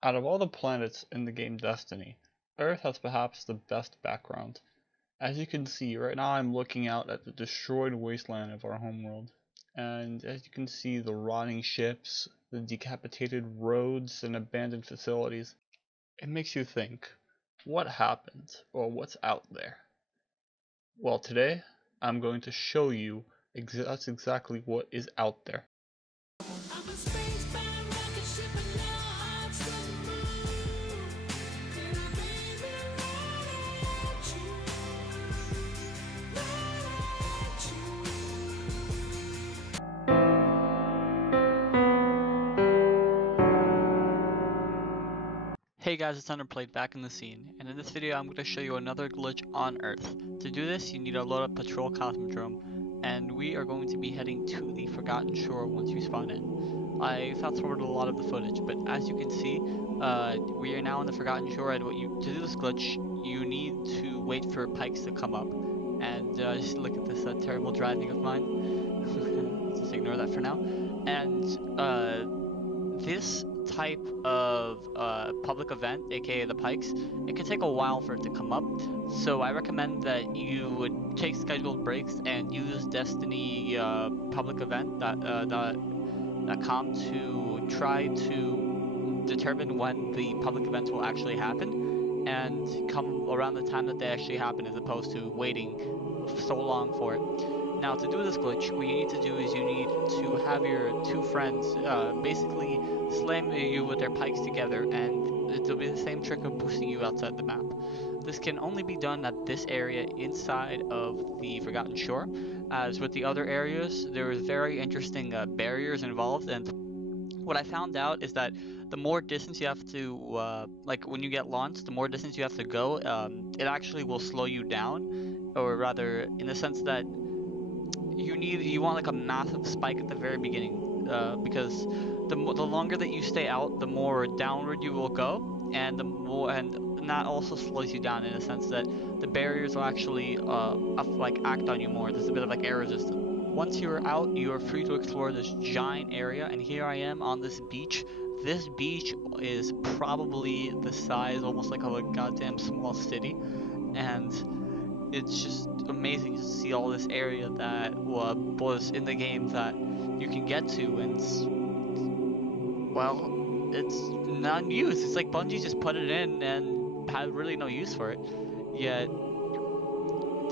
Out of all the planets in the game Destiny, Earth has perhaps the best background. As you can see, right now I'm looking out at the destroyed wasteland of our homeworld. And as you can see, the rotting ships, the decapitated roads, and abandoned facilities. It makes you think, what happened, or what's out there? Well, today, I'm going to show you that's exactly what is out there. Hey guys, it's Underplayed back in the scene, and in this video I'm going to show you another glitch on Earth. To do this, you need to load up Patrol Cosmodrome, and we are going to be heading to the Forgotten Shore once you spawn in. I fast forwarded a lot of the footage, but as you can see, we are now on the Forgotten Shore, and to do this glitch, you need to wait for pikes to come up. And just look at this terrible driving of mine. Just ignore that for now. And this type of public event, aka the pikes, it can take a while for it to come up. So I recommend that you would take scheduled breaks and use Destiny public event.com to try to determine when the public events will actually happen and come around the time that they actually happen, as opposed to waiting so long for it. Now, to do this glitch, what you need to do is you need to have your two friends basically slam you with their pikes together, and it'll be the same trick of boosting you outside the map. This can only be done at this area inside of the Forgotten Shore. As with the other areas, there is very interesting barriers involved, and what I found out is that the more distance you have to, like when you get launched, the more distance you have to go, it actually will slow you down, or rather, in the sense that you want like a massive spike at the very beginning, because the longer that you stay out, the more downward you will go, and that also slows you down in a sense that the barriers will actually like act on you more. There's a bit of like air resistance. Once you're out, you are free to explore this giant area, and here I am on this beach. This beach is probably the size almost like of a goddamn small city, and it's just amazing to see all this area that was in the game that you can get to, and well, it's not used. It's like Bungie just put it in and had really no use for it. Yet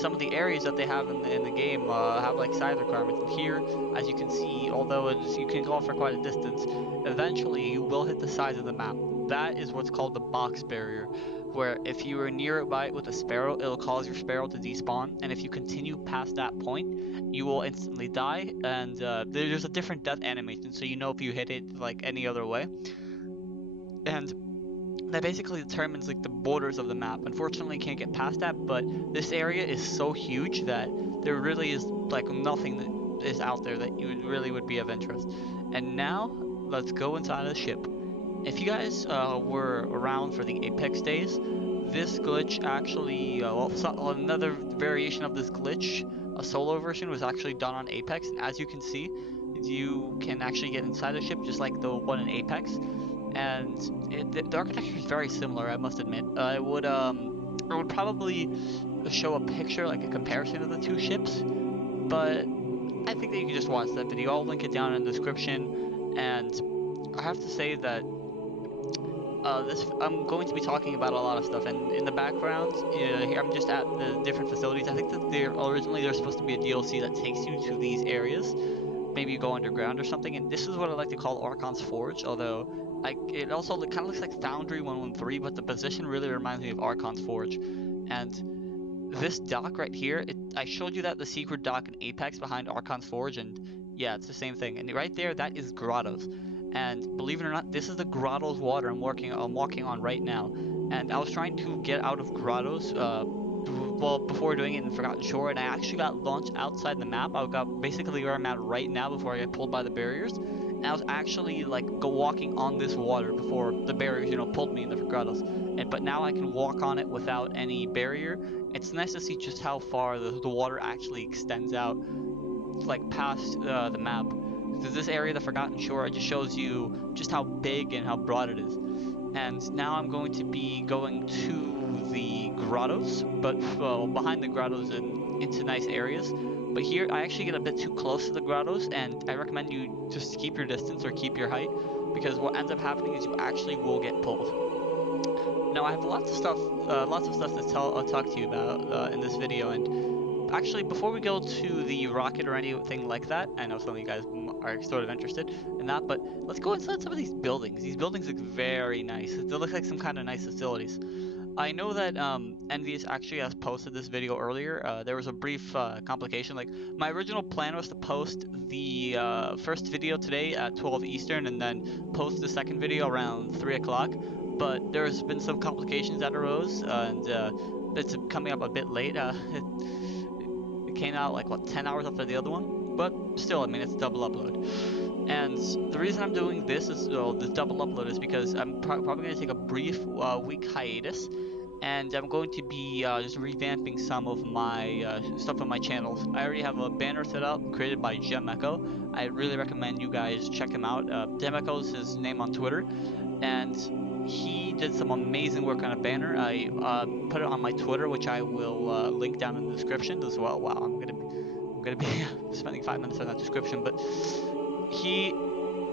some of the areas that they have in the game have like size requirements. And here, as you can see, although you can go for quite a distance, eventually you will hit the size of the map. That is what's called the box barrier, where if you are near it by with a sparrow, it'll cause your sparrow to despawn, and if you continue past that point, you will instantly die, and there's a different death animation, so you know if you hit it like any other way. And that basically determines like the borders of the map. Unfortunately, you can't get past that, but this area is so huge that there really is like nothing that is out there that you really would be of interest. And now, let's go inside the ship. If you guys were around for the Apex days, this glitch actually, another variation of this glitch, a solo version, was actually done on Apex, and as you can see, you can actually get inside the ship just like the one in Apex. And the architecture is very similar, I must admit. I would probably show a picture, like a comparison of the two ships, but I think that you can just watch that video. I'll link it down in the description, and I have to say that I'm going to be talking about a lot of stuff, and in the background, here I'm just at the different facilities. I think that there's supposed to be a DLC that takes you to these areas. Maybe you go underground or something, and this is what I like to call Archon's Forge, although it also kind of looks like Foundry 113, but the position really reminds me of Archon's Forge. And this dock right here, I showed you that the secret dock in Apex behind Archon's Forge, and yeah, it's the same thing. And right there, that is Grottos. And believe it or not, this is the Grottos water I'm walking on right now. And I was trying to get out of Grottos, well, before doing it in Forgotten Shore, and I actually got launched outside the map. I got basically where I'm at right now before I get pulled by the barriers. And I was actually like walking on this water before the barriers, pulled me in the Grottos. But now I can walk on it without any barrier. It's nice to see just how far the water actually extends out, like past the map. This area, the Forgotten Shore, it just shows you just how big and how broad it is. And now I'm going to be going to the grottos, but behind the grottos and into nice areas. But here I actually get a bit too close to the grottos, and I recommend you just keep your distance or keep your height, because what ends up happening is you actually will get pulled. Now I have lots of stuff to talk to you about in this video, and actually before we go to the rocket or anything like that, I know some of you guys are sort of interested in that, but let's go inside some of these buildings. These buildings look very nice. They look like some kind of nice facilities. I know that Envious actually has posted this video earlier. There was a brief complication. Like, my original plan was to post the first video today at 12 Eastern and then post the second video around 3 o'clock. But there's been some complications that arose, and it's coming up a bit late. It came out like, what, 10 hours after the other one? But still, I mean, it's double upload. And the reason I'm doing this is, this double upload is because I'm probably going to take a brief week hiatus, and I'm going to be just revamping some of my stuff on my channels. I already have a banner set up created by Gem Echo. I really recommend you guys check him out. Gem Echo is his name on Twitter, and he did some amazing work on a banner. I put it on my Twitter, which I will link down in the description as well. Wow, I'm gonna be spending 5 minutes on that description, but he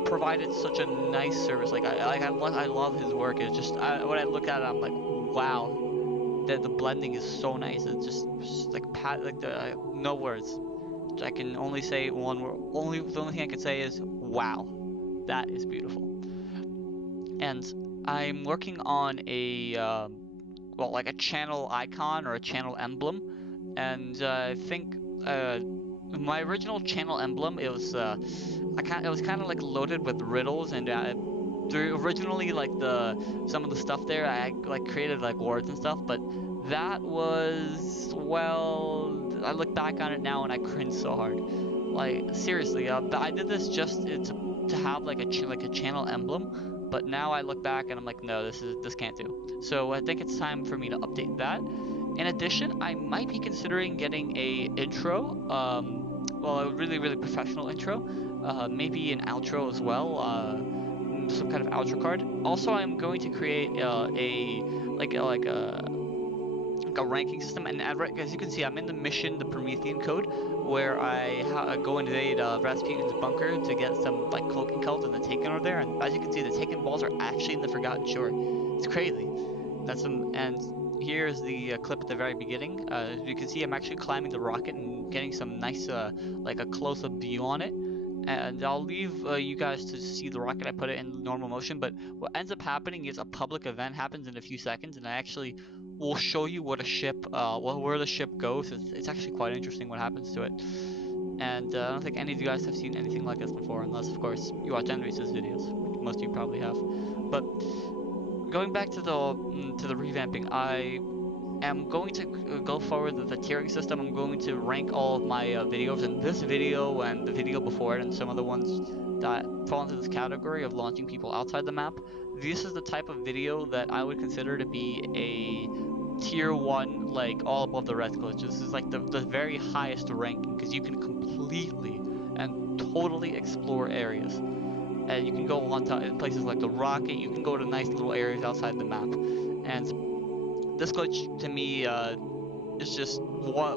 provided such a nice service. Like I love his work. It's just when I look at it, I'm like, wow, the blending is so nice. It's just like no words. I can only say one word. The only thing I can say is wow, that is beautiful. And I'm working on a well, like a channel icon or a channel emblem, and I think my original channel emblem, it was kind of like loaded with riddles, and originally like some of the stuff there I like created like words and stuff, but that was, well, I look back on it now and I cringe so hard. Like, seriously, I did this just to have like a channel emblem, but now I look back and I'm like, no, this can't do. So I think it's time for me to update that. In addition, I might be considering getting a intro, well, a really, really professional intro, maybe an outro as well, some kind of outro card. Also, I'm going to create a ranking system, and as you can see, I'm in the mission, the Promethean code, where I go invade Rasputin's bunker to get some like cloaking cult, and the Taken are there. And as you can see, the Taken balls are actually in the Forgotten Shore. It's crazy. And here's the clip at the very beginning. As you can see, I'm actually climbing the rocket and getting some nice like a close-up view on it. And I'll leave you guys to see the rocket. I put it in normal motion, but what ends up happening is a public event happens in a few seconds, and I actually will show you what a ship, where the ship goes. It's actually quite interesting what happens to it. And I don't think any of you guys have seen anything like this before, unless of course you watch Envious' videos, which most of you probably have. But going back to the revamping, I am going to go forward with the tiering system. I'm going to rank all of my videos, and this video and the video before it and some other ones that fall into this category of launching people outside the map. This is the type of video that I would consider to be a tier 1, like all above the rest glitch. This is like the very highest ranking, because you can completely and totally explore areas. And you can go on to places like the rocket, you can go to nice little areas outside the map. And this glitch, to me, is just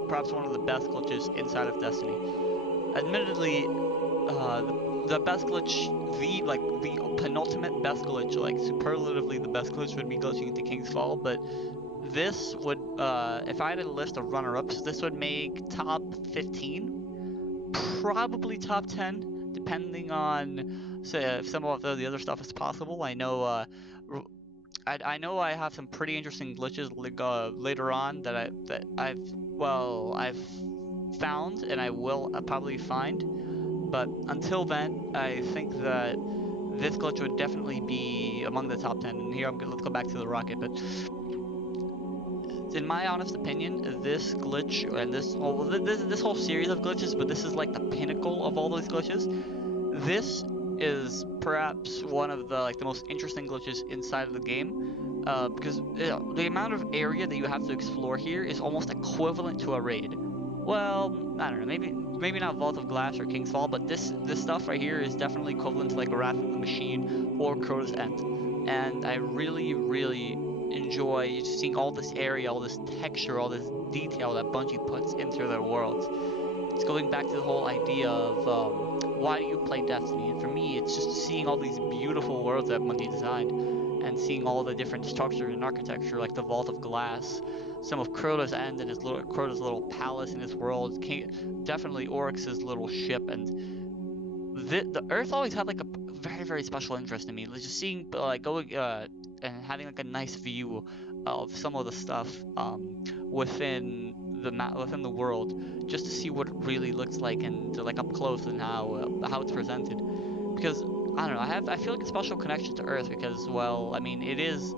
perhaps one of the best glitches inside of Destiny. Admittedly, the best glitch, the penultimate best glitch, like superlatively the best glitch, would be glitching into King's Fall, but this would, if I had a list of runner-ups, this would make top 15, probably top 10, depending on, say, if some of the other stuff is possible. I know, I know I have some pretty interesting glitches later on that I've found, and I will probably find. But until then, I think that this glitch would definitely be among the top 10. And here let's go back to the rocket. But in my honest opinion, this glitch and this whole series of glitches, but this is like the pinnacle of all those glitches. This is perhaps one of the most interesting glitches inside of the game, because the amount of area that you have to explore here is almost equivalent to a raid. Well, I don't know, maybe not Vault of Glass or King's Fall, but this stuff right here is definitely equivalent to like Wrath of the Machine or Crota's End. and I really, really enjoy just seeing all this area, all this texture, all this detail that Bungie puts into their worlds. It's going back to the whole idea of why do you play Destiny? And for me, it's just seeing all these beautiful worlds that Bungie designed, and seeing all the different structures and architecture, like the Vault of Glass, some of Crota's End and Crota's little palace in his world, definitely Oryx's little ship, and the Earth always had like a very, very special interest in me. Like, just seeing like going and having like a nice view of some of the stuff within within the world, just to see what it really looks like, and like up close, and how it's presented. Because I don't know, I feel like a special connection to Earth, because, well, I mean, it is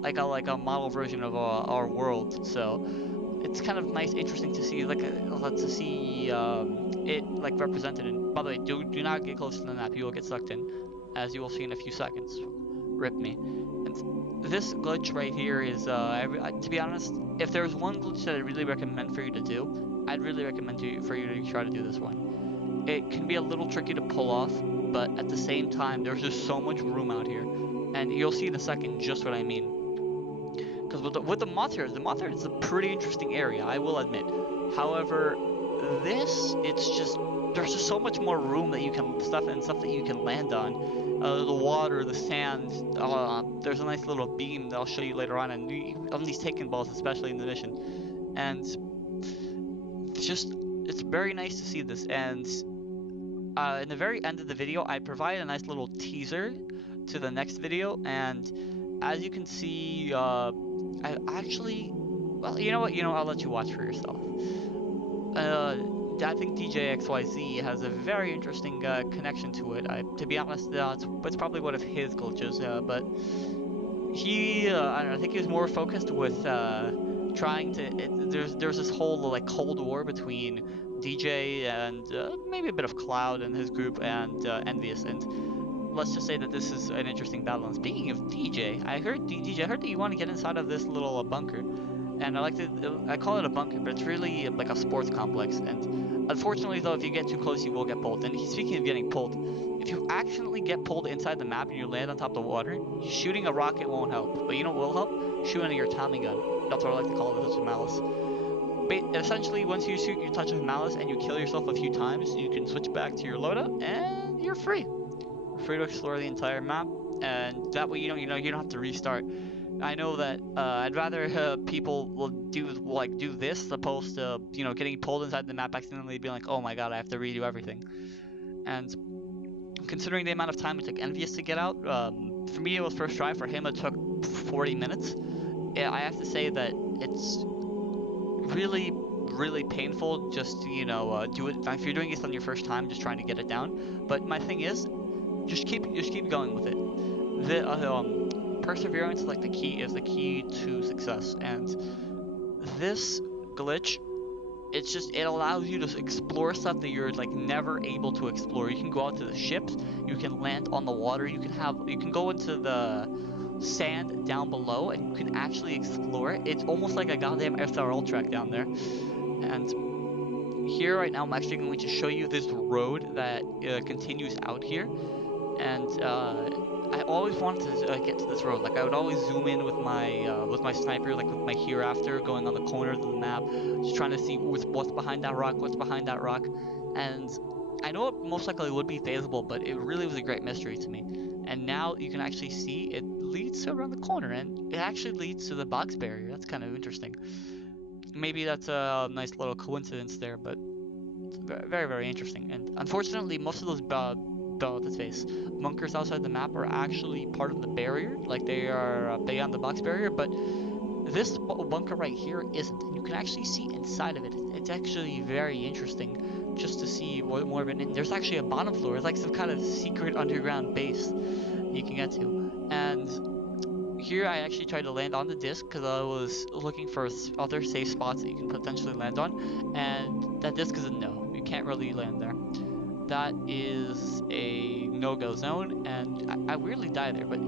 like a model version of our world, so it's kind of nice, interesting to see it like represented. And by the way, do not get close to the map; you will get sucked in, as you will see in a few seconds. Rip me. And this glitch right here is, to be honest, if there's one glitch that I really recommend for you to do, I'd really recommend for you to try to do this one. It can be a little tricky to pull off, but at the same time, there's just so much room out here, and you'll see in a second just what I mean. Because with the moth here is a pretty interesting area, I will admit. However, there's just so much more room that you can stuff that you can land on. The water, the sand. There's a nice little beam that I'll show you later on these taken balls, especially in the mission. And it's very nice to see this. And in the very end of the video, I provide a nice little teaser to the next video. And as you can see, I actually, well, you know what? I'll let you watch for yourself. I think DJ XYZ has a very interesting connection to it. To be honest, it's probably one of his glitches, but he, I don't know, I think he was more focused with trying to. There's this whole like Cold War between DJ and maybe a bit of Cloud and his group, and Envious, and let's just say that this is an interesting battle. And speaking of DJ, I heard that you want to get inside of this little bunker. And I call it a bunker, but it's really like a sports complex. And unfortunately, though, if you get too close, you will get pulled. And speaking of getting pulled, if you accidentally get pulled inside the map and you land on top of the water, shooting a rocket won't help. But you know what will help? Shooting your Tommy gun. That's what I like to call it, Touch of Malice. But essentially, once you shoot your Touch of Malice and you kill yourself a few times, you can switch back to your loadout, and you're free. Free to explore the entire map, and that way you don't have to restart. I know that I'd rather people will do this as opposed to getting pulled inside the map accidentally, being like, oh my god, I have to redo everything. And considering the amount of time it took Envious to get out, for me it was first try. For him it took 40 minutes. I have to say that it's really, really painful just to do it. If you're doing this on your first time, just trying to get it down. But my thing is, just keep going with it. Perseverance is the key to success, and this glitch, it allows you to explore stuff that you're like never able to explore. You can go out to the ships, you can land on the water, you can go into the sand down below, and you can actually explore it. It's almost like a goddamn SRL track down there. And here right now, I'm actually going to show you this road that continues out here, and I always wanted to get to this road. Like, I would always zoom in with my sniper, like with my hereafter, going on the corners of the map, just trying to see what's behind that rock, and I know it most likely would be feasible, but it really was a great mystery to me. And now you can actually see it leads around the corner, and it actually leads to the box barrier. That's kind of interesting. Maybe that's a nice little coincidence there, but it's very, very interesting. And unfortunately, most of those bunkers outside the map are actually part of the barrier, like they are beyond the box barrier, but this bunker right here isn't, and you can actually see inside of it. It's actually very interesting just to see what more of it. There's actually a bottom floor. It's like some kind of secret underground base you can get to. And here I actually tried to land on the disc because I was looking for other safe spots that you can potentially land on, and that disc is a no. You can't really land there. That is a no-go zone, and I weirdly die there, but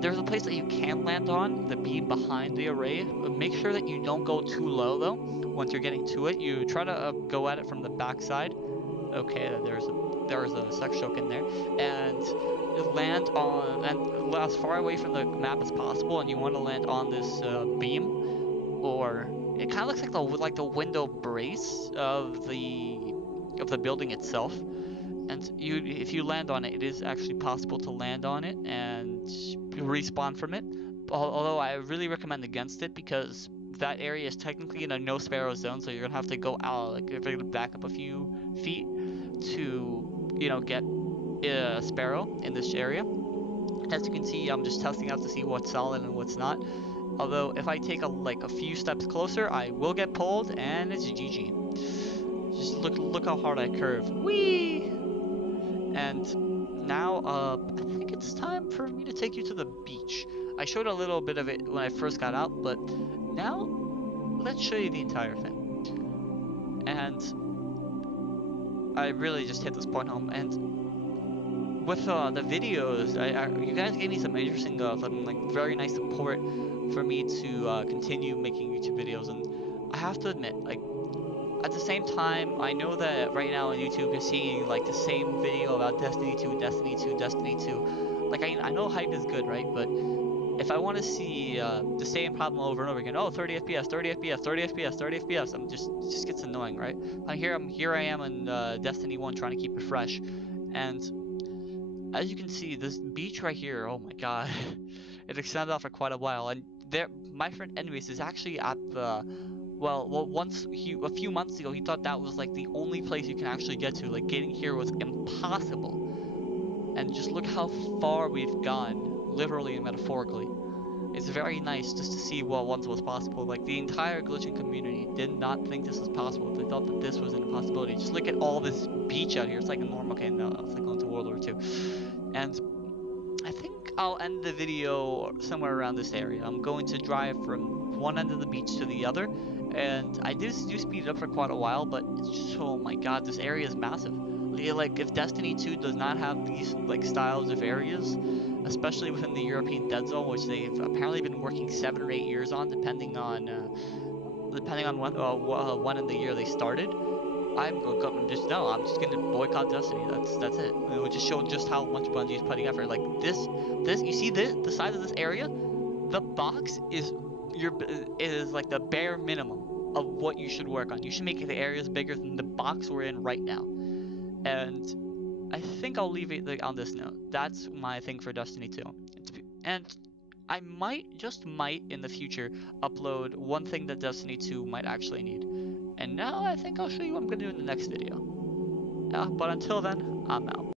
there's a place that you can land on, the beam behind the array. Make sure that you don't go too low, though. Once you're getting to it, you try to go at it from the backside. Okay, there's there's a sex joke in there, and land on, and as far away from the map as possible, and you want to land on this beam, or it kind of looks like the window brace of the building itself. And if you land on it, it is actually possible to land on it and respawn from it. Although I really recommend against it, because that area is technically in a no sparrow zone, so you're gonna have to go out, like if you're gonna back up a few feet to, get a sparrow in this area. As you can see, I'm just testing out to see what's solid and what's not. Although if I take a few steps closer, I will get pulled, and it's GG. Just look how hard I curve. Whee! And now, I think it's time for me to take you to the beach. I showed a little bit of it when I first got out, but now let's show you the entire thing. And I really just hit this point home. And with the videos, you guys gave me some interesting, some very nice support for me to continue making YouTube videos. And I have to admit, at the same time, I know that right now on YouTube you're seeing the same video about Destiny 2, Destiny 2, Destiny 2. I know hype is good, right? But if I want to see the same problem over and over again, oh, 30 FPS, 30 FPS, 30 FPS, 30 FPS, it just gets annoying, right? Here I am in Destiny 1 trying to keep it fresh, and as you can see, this beach right here, oh my god, it extended off for quite a while, and there, my friend Anyways is actually at the. Well, a few months ago, he thought that was the only place you can actually get to. Getting here was impossible. And just look how far we've gone, literally and metaphorically. It's very nice just to see what once was possible. The entire glitching community did not think this was possible. They thought that this was an impossibility. Just look at all this beach out here. It's like a normal, okay, no, it's like going to World War II. And I think I'll end the video somewhere around this area. I'm going to drive from one end of the beach to the other. And I do speed it up for quite a while, but it's just, oh my god, this area is massive. If Destiny 2 does not have these styles of areas, especially within the European Dead Zone, which they've apparently been working 7 or 8 years on, depending on when in the year they started, I'm just gonna boycott Destiny. That's it. It would just show just how much Bungie is putting effort. This you see the size of this area, the box is the bare minimum of what you should work on. You should make the areas bigger than the box we're in right now. And I think I'll leave it on this note. That's my thing for Destiny 2. And I might in the future upload one thing that Destiny 2 might actually need. And now I think I'll show you what I'm going to do in the next video. But until then, I'm out.